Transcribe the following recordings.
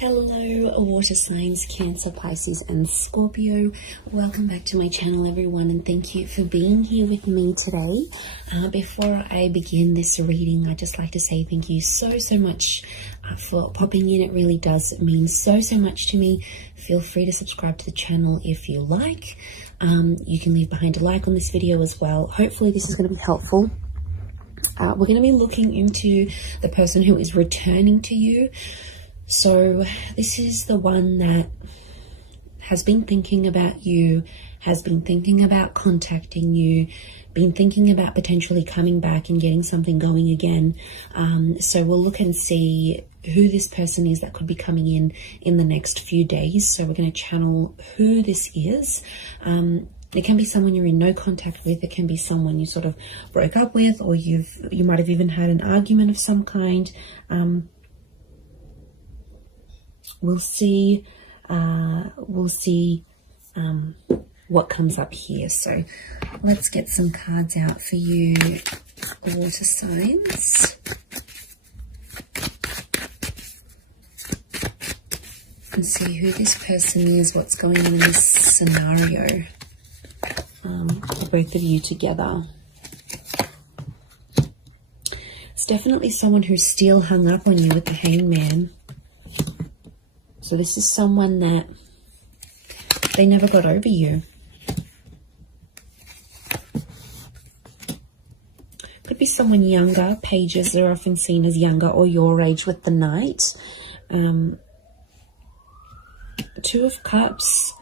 Hello water signs, Cancer, Pisces and Scorpio. Welcome back to my channel everyone, and thank you for being here with me today. Before I begin this reading, I'd just like to say thank you so much for popping in. It really does mean so much to me. Feel free to subscribe to the channel if you like. You can leave behind a like on this video as well. Hopefully this is going to be helpful. We're going to be looking into the person who is returning to you. So this is the one that has been thinking about you, has been thinking about contacting you, been thinking about potentially coming back and getting something going again. So we'll look and see who this person is that could be coming in the next few days. So we're going to channel who this is. It can be someone you're in no contact with. It can be someone you sort of broke up with, or you might have even had an argument of some kind. We'll see what comes up here. So let's get some cards out for you, water signs. And see who this person is, what's going on in this scenario for both of you together. It's definitely someone who's still hung up on you with the Hangman. So this is someone that they never got over you. Could be someone younger. Pages are often seen as younger or your age with the Knight. Two of Cups.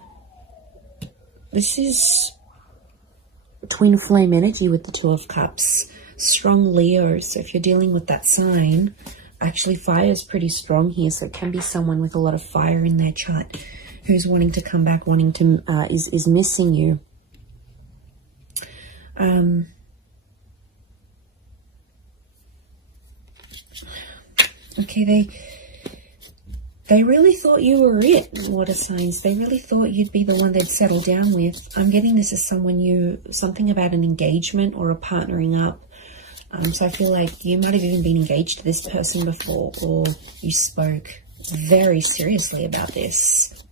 This is twin flame energy with the Two of Cups. Strong Leo. So if you're dealing with that sign, actually fire is pretty strong here. So it can be someone with a lot of fire in their chart who's wanting to come back, wanting to, is missing you. Okay, they really thought you were it, water signs. They really thought you'd be the one they'd settle down with. I'm getting this as something about an engagement or a partnering up. So I feel like you might have even been engaged to this person before, or you spoke very seriously about this.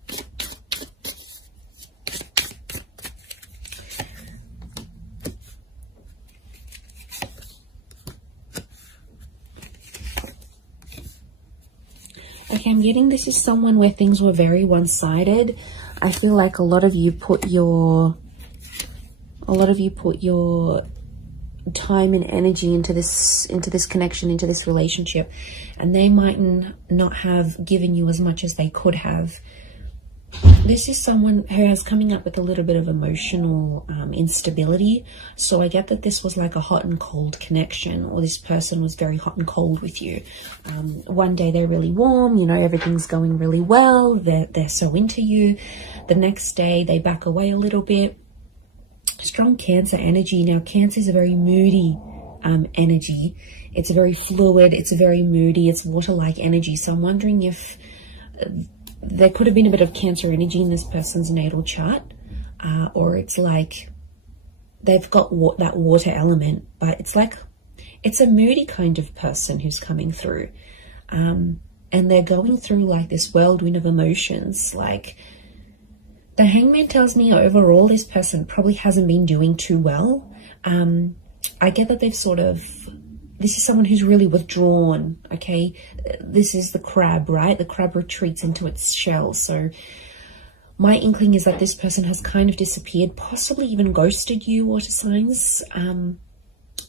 Okay, I'm getting this is someone where things were very one-sided. I feel like a lot of you put your time and energy into this connection, into this relationship, and they might not have given you as much as they could have. This is someone who is coming up with a little bit of emotional instability. So I get that this was like a hot and cold connection, or this person was very hot and cold with you. One day they're really warm, you know, everything's going really well, they're so into you. The next day they back away a little bit. Strong Cancer energy. Now, Cancer is a very moody energy. It's very fluid. It's very moody. It's water-like energy. So I'm wondering if there could have been a bit of Cancer energy in this person's natal chart, or it's like they've got that water element, but it's a moody kind of person who's coming through, and they're going through like this whirlwind of emotions. Like, the Hangman tells me overall this person probably hasn't been doing too well. I get that this is someone who's really withdrawn, okay? This is the crab, right? The crab retreats into its shell. So my inkling is that this person has kind of disappeared, possibly even ghosted you, water signs.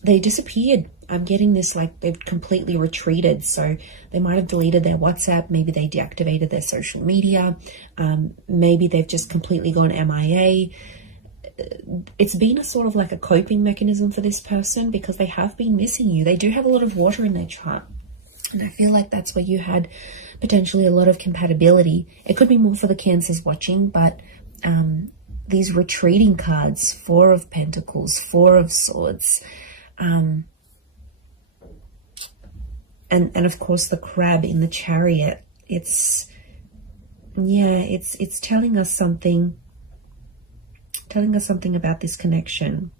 They disappeared. I'm getting this like they've completely retreated. So they might have deleted their WhatsApp. Maybe they deactivated their social media. Maybe they've just completely gone MIA. It's been a sort of like a coping mechanism for this person because they have been missing you. They do have a lot of water in their chart. And I feel like that's where you had potentially a lot of compatibility. It could be more for the Cancers watching, but these retreating cards, Four of Pentacles, Four of Swords, and of course the crab in the Chariot. It's telling us something about this connection.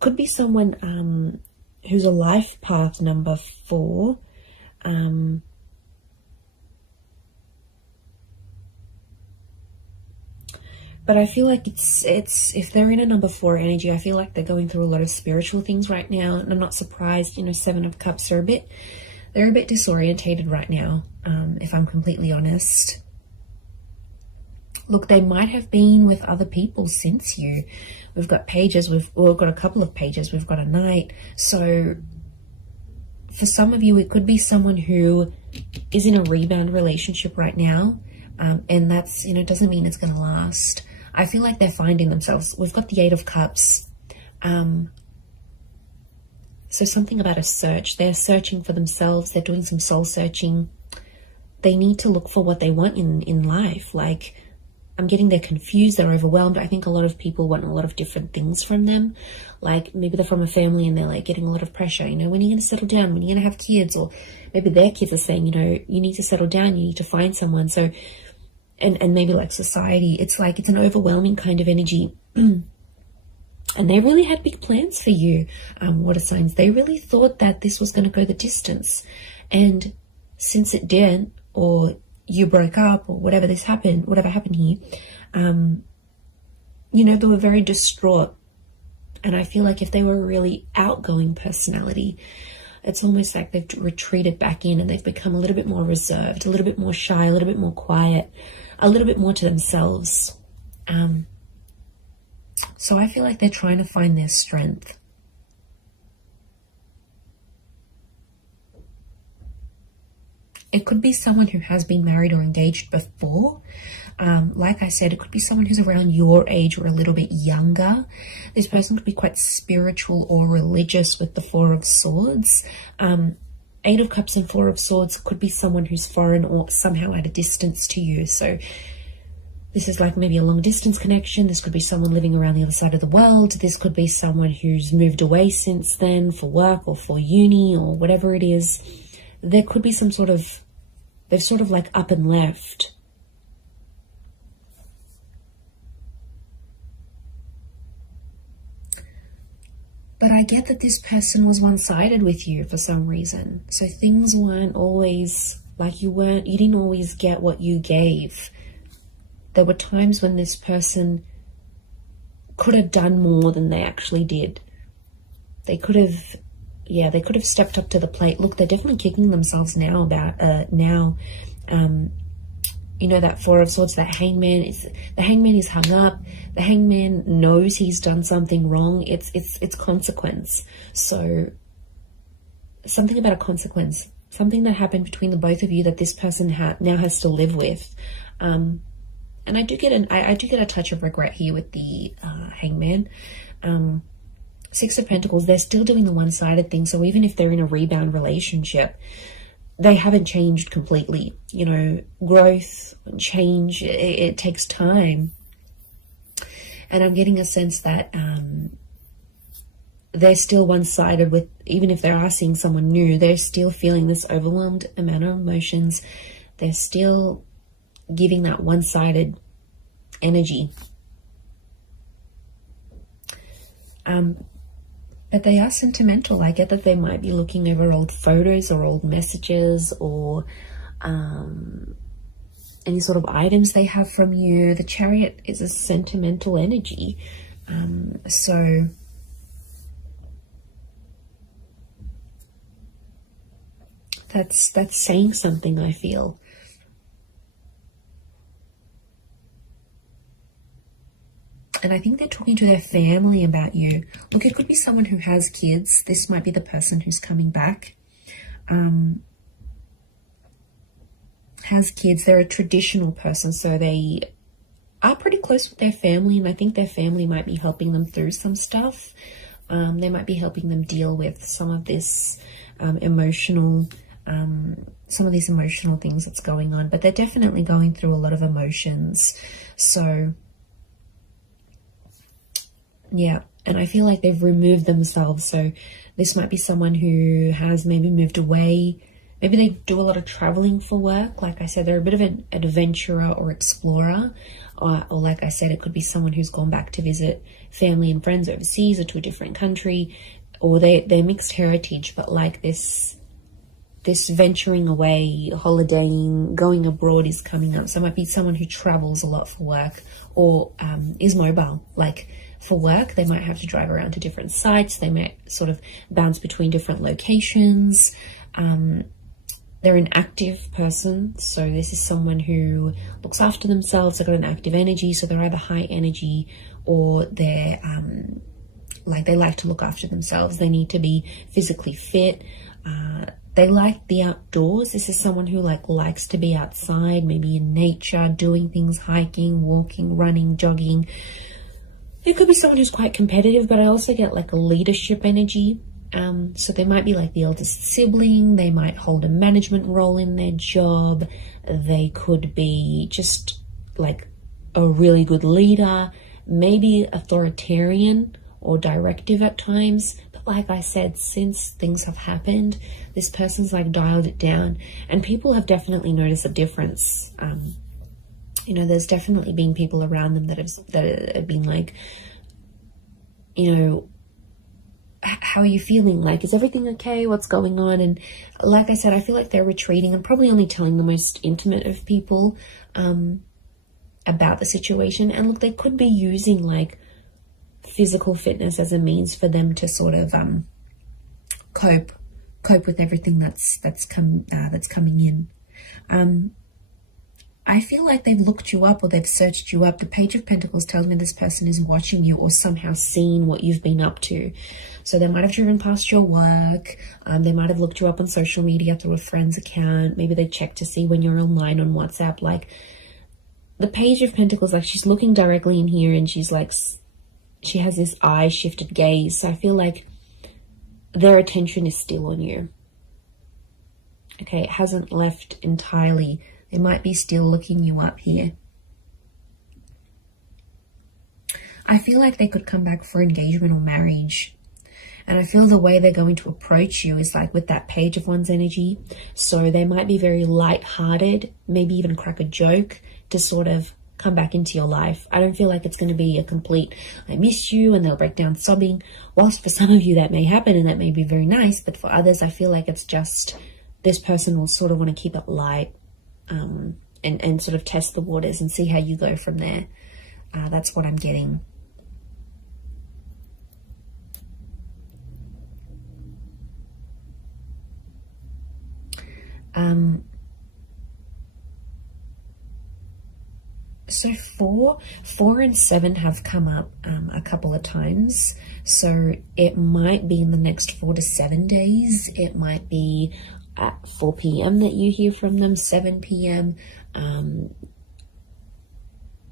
Could be someone who's a life path number 4. But I feel like it's if they're in a number 4 energy, I feel like they're going through a lot of spiritual things right now, and I'm not surprised. You know, 7 of Cups, they're a bit disorientated right now, if I'm completely honest. Look, they might have been with other people since you. We've got pages, we've got a couple of pages, we've got a knight. So for some of you, it could be someone who is in a rebound relationship right now. And that's, you know, doesn't mean it's going to last. I feel like they're finding themselves. We've got the 8 of Cups. So something about a search. They're searching for themselves. They're doing some soul searching. They need to look for what they want in life. Like, I'm getting they're confused, they're overwhelmed. I think a lot of people want a lot of different things from them. Like, maybe they're from a family and they're like getting a lot of pressure. You know, when are you going to settle down? When are you going to have kids? Or maybe their kids are saying, you know, you need to settle down. You need to find someone. So, and maybe like society, it's like, it's an overwhelming kind of energy. And they really had big plans for you, water signs. They really thought that this was going to go the distance. And since it didn't, or you broke up, or whatever happened here, you know, they were very distraught. And I feel like if they were a really outgoing personality, it's almost like they've retreated back in and they've become a little bit more reserved, a little bit more shy, a little bit more quiet, a little bit more to themselves. So I feel like they're trying to find their strength. It could be someone who has been married or engaged before. Like I said, it could be someone who's around your age or a little bit younger. This person could be quite spiritual or religious with the 4 of Swords. 8 of Cups and 4 of Swords could be someone who's foreign or somehow at a distance to you. So this is like maybe a long distance connection. This could be someone living around the other side of the world. This could be someone who's moved away since then for work or for uni or whatever it is. There could be some sort of, they've sort of like up and left. But I get that this person was one-sided with you for some reason. So things weren't always like you didn't always get what you gave. There were times when this person could have done more than they actually did. They could have stepped up to the plate. Look, they're definitely kicking themselves now about you know, that 4 of Swords, that hangman is hung up. The hangman knows he's done something wrong. It's consequence. So something about a consequence, something that happened between the both of you that this person now has to live with. And I do get a touch of regret here with the hangman. 6 of Pentacles, they're still doing the one-sided thing. So even if they're in a rebound relationship, they haven't changed completely. You know, growth, change, it takes time. And I'm getting a sense that they're still one-sided with, even if they are seeing someone new, they're still feeling this overwhelmed amount of emotions. They're still giving that one-sided energy. But they are sentimental. I get that they might be looking over old photos or old messages or any sort of items they have from you. The Chariot is a sentimental energy. So that's saying something, I feel. And I think they're talking to their family about you. Look, it could be someone who has kids. This might be the person who's coming back. Has kids. They're a traditional person, so they are pretty close with their family, and I think their family might be helping them through some stuff. They might be helping them deal with some of this emotional things that's going on. But they're definitely going through a lot of emotions. So yeah, and I feel like they've removed themselves. So this might be someone who has maybe moved away. Maybe they do a lot of traveling for work. Like I said, they're a bit of an adventurer or explorer. Or like I said, it could be someone who's gone back to visit family and friends overseas or to a different country. or they're mixed heritage, but like this venturing away, holidaying, going abroad is coming up. So it might be someone who travels a lot for work, or is mobile. Like for work, they might have to drive around to different sites. They might sort of bounce between different locations. They're an active person. So this is someone who looks after themselves. They've got an active energy. So they're either high energy, or they're like they like to look after themselves. They need to be physically fit. They like the outdoors. This is someone who likes to be outside, maybe in nature, doing things, hiking, walking, running, jogging. It could be someone who's quite competitive, but I also get like a leadership energy. So they might be like the eldest sibling. They might hold a management role in their job. They could be just like a really good leader, maybe authoritarian or directive at times. But like I said, since things have happened, this person's like dialed it down, and people have definitely noticed a difference. You know, there's definitely been people around them that have been like, you know, how are you feeling? Like, is everything okay? What's going on? And like I said, I feel like they're retreating and probably only telling the most intimate of people about the situation. And look, they could be using like physical fitness as a means for them to sort of cope with everything that's coming in. I feel like they've looked you up, or they've searched you up. The Page of Pentacles tells me this person is watching you, or somehow seen what you've been up to. So they might have driven past your work. They might have looked you up on social media through a friend's account. Maybe they checked to see when you're online on WhatsApp. Like the Page of Pentacles, like she's looking directly in here, and she's like, she has this eye shifted gaze. So I feel like their attention is still on you. Okay, it hasn't left entirely. They might be still looking you up here. I feel like they could come back for engagement or marriage. And I feel the way they're going to approach you is like with that Page of Wands energy. So they might be very light-hearted, maybe even crack a joke to sort of come back into your life. I don't feel like it's going to be a complete, I miss you, and they'll break down sobbing. Whilst for some of you that may happen and that may be very nice, but for others, I feel like it's just this person will sort of want to keep it light. And sort of test the waters and see how you go from there. That's what I'm getting. So 4 and 7 have come up a couple of times. So it might be in the next 4 to 7 days. It might be at 4 p.m. that you hear from them, 7 p.m.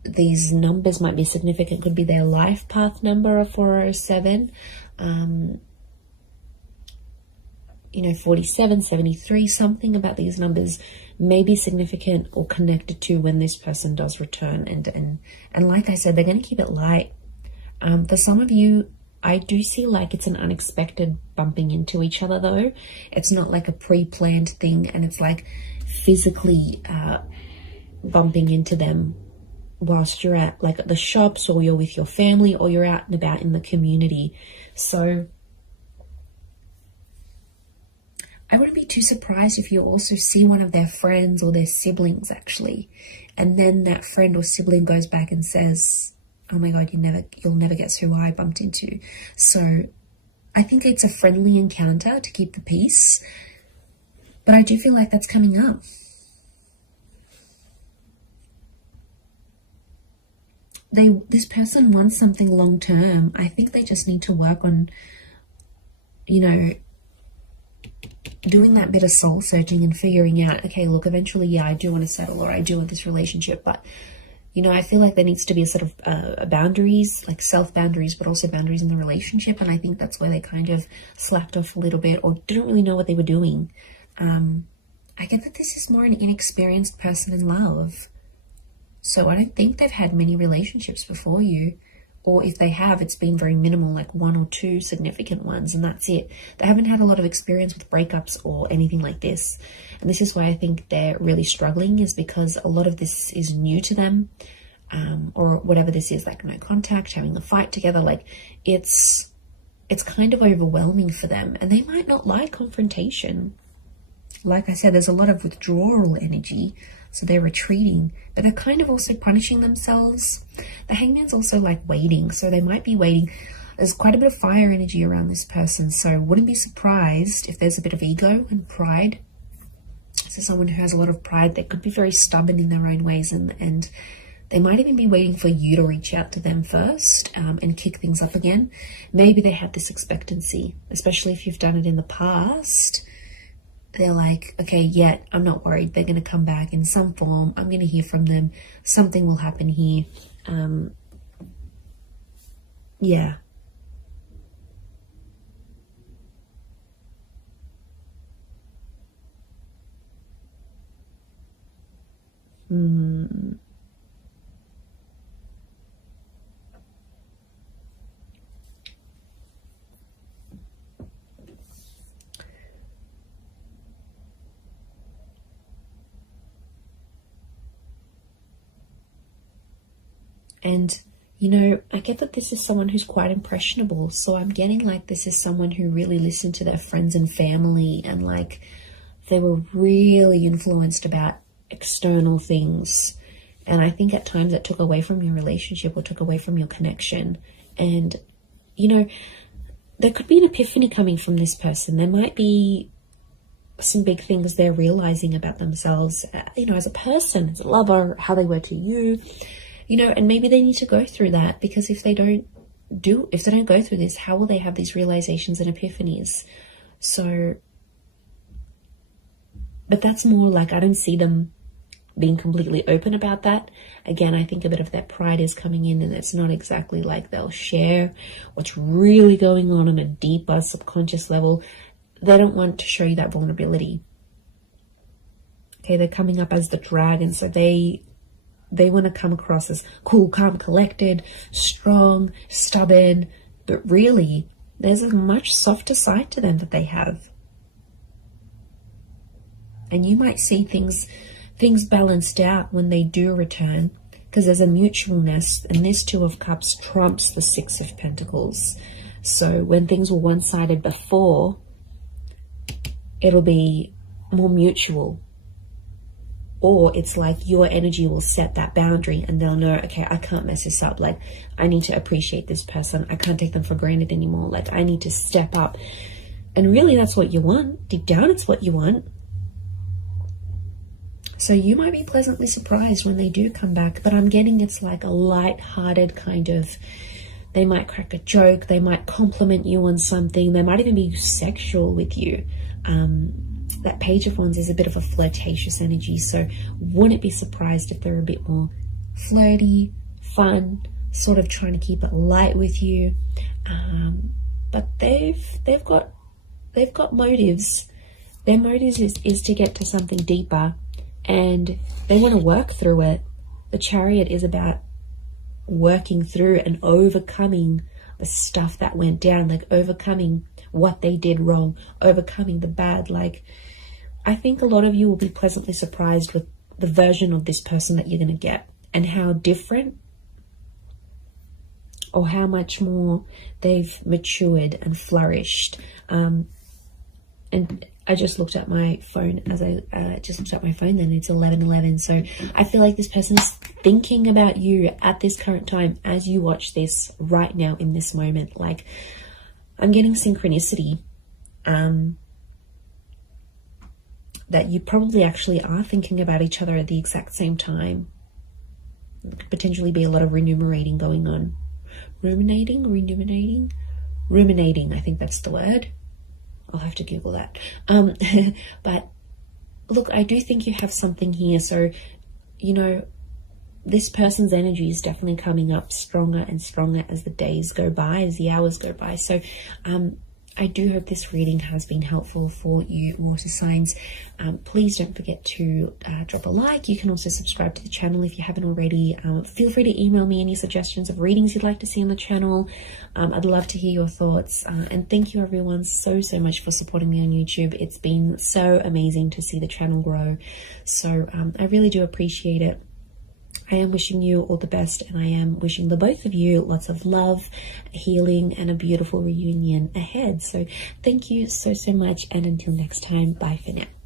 These numbers might be significant. Could be their life path number of 407. You know, 47, 73, something about these numbers may be significant or connected to when this person does return. And like I said, they're going to keep it light. For some of you, I do see like it's an unexpected bumping into each other though. It's not like a pre-planned thing, and it's like physically bumping into them whilst you're at like at the shops, or you're with your family, or you're out and about in the community. So I wouldn't be too surprised if you also see one of their friends or their siblings actually, and then that friend or sibling goes back and says, oh my God, you'll never guess who I bumped into. So I think it's a friendly encounter to keep the peace, but I do feel like that's coming up. This person wants something long term. I think they just need to work on, you know, doing that bit of soul searching and figuring out, okay, look, eventually, yeah, I do want to settle, or I do want this relationship, but you know, I feel like there needs to be a sort of boundaries, like self-boundaries, but also boundaries in the relationship. And I think that's where they kind of slacked off a little bit, or didn't really know what they were doing. I get that this is more an inexperienced person in love. So I don't think they've had many relationships before you. Or if they have, it's been very minimal, like 1 or 2 significant ones, and that's it. They haven't had a lot of experience with breakups or anything like this. And this is why I think they're really struggling, is because a lot of this is new to them, or whatever this is, like no contact, having a fight together. Like it's it's kind of overwhelming for them, and they might not like confrontation. Like I said, there's a lot of withdrawal energy, so they're retreating, but they're kind of also punishing themselves. The Hangman's also like waiting, so they might be waiting. There's quite a bit of fire energy around this person, so wouldn't be surprised if there's a bit of ego and pride. So someone who has a lot of pride, they could be very stubborn in their own ways, and they might even be waiting for you to reach out to them first and kick things up again. Maybe they had this expectancy, especially if you've done it in the past. They're like, okay, yeah, I'm not worried. They're going to come back in some form. I'm going to hear from them. Something will happen here. Yeah. And, you know, I get that this is someone who's quite impressionable. So I'm getting like this is someone who really listened to their friends and family, and like they were really influenced about external things. And I think at times that took away from your relationship or took away from your connection. And, you know, there could be an epiphany coming from this person. There might be some big things they're realizing about themselves, you know, as a person, as a lover, how they were to you. You know, and maybe they need to go through that, because if they don't go through this, how will they have these realizations and epiphanies? So, but that's more like, I don't see them being completely open about that. Again, I think a bit of that pride is coming in, and it's not exactly like they'll share what's really going on a deeper subconscious level. They don't want to show you that vulnerability. Okay, they're coming up as the dragon, so they want to come across as cool, calm, collected, strong, stubborn, but really there's a much softer side to them that they have. And you might see things balanced out when they do return, because there's a mutualness, and this Two of Cups trumps the Six of Pentacles. So when things were one-sided before, it'll be more mutual. Or it's like your energy will set that boundary, and they'll know, okay, I can't mess this up. Like, I need to appreciate this person. I can't take them for granted anymore. Like, I need to step up. And really, that's what you want. Deep down, it's what you want. So you might be pleasantly surprised when they do come back. But I'm getting it's like a light-hearted kind of, they might crack a joke. They might compliment you on something. They might even be sexual with you. That Page of Wands is a bit of a flirtatious energy, so wouldn't be surprised if they're a bit more flirty, fun, sort of trying to keep it light with you. But they've got motives. Their motives is to get to something deeper, and they want to work through it. The Chariot is about working through and overcoming the stuff that went down, like overcoming what they did wrong, overcoming the bad. Like, I think a lot of you will be pleasantly surprised with the version of this person that you're going to get, and how different or how much more they've matured and flourished. And I just looked at my phone then it's 11:11. So I feel like this person is thinking about you at this current time as you watch this right now in this moment. Like, I'm getting synchronicity, that you probably actually are thinking about each other at the exact same time. There could potentially be a lot of ruminating going on. Ruminating, I think that's the word. I'll have to Google that. But look, I do think you have something here. So, you know, this person's energy is definitely coming up stronger and stronger as the days go by, as the hours go by. So I do hope this reading has been helpful for you, water signs. Please don't forget to drop a like. You can also subscribe to the channel if you haven't already. Feel free to email me any suggestions of readings you'd like to see on the channel. I'd love to hear your thoughts. And thank you everyone so much for supporting me on YouTube. It's been so amazing to see the channel grow. So I really do appreciate it. I am wishing you all the best, and I am wishing the both of you lots of love, healing, and a beautiful reunion ahead. So thank you so much, and until next time, bye for now.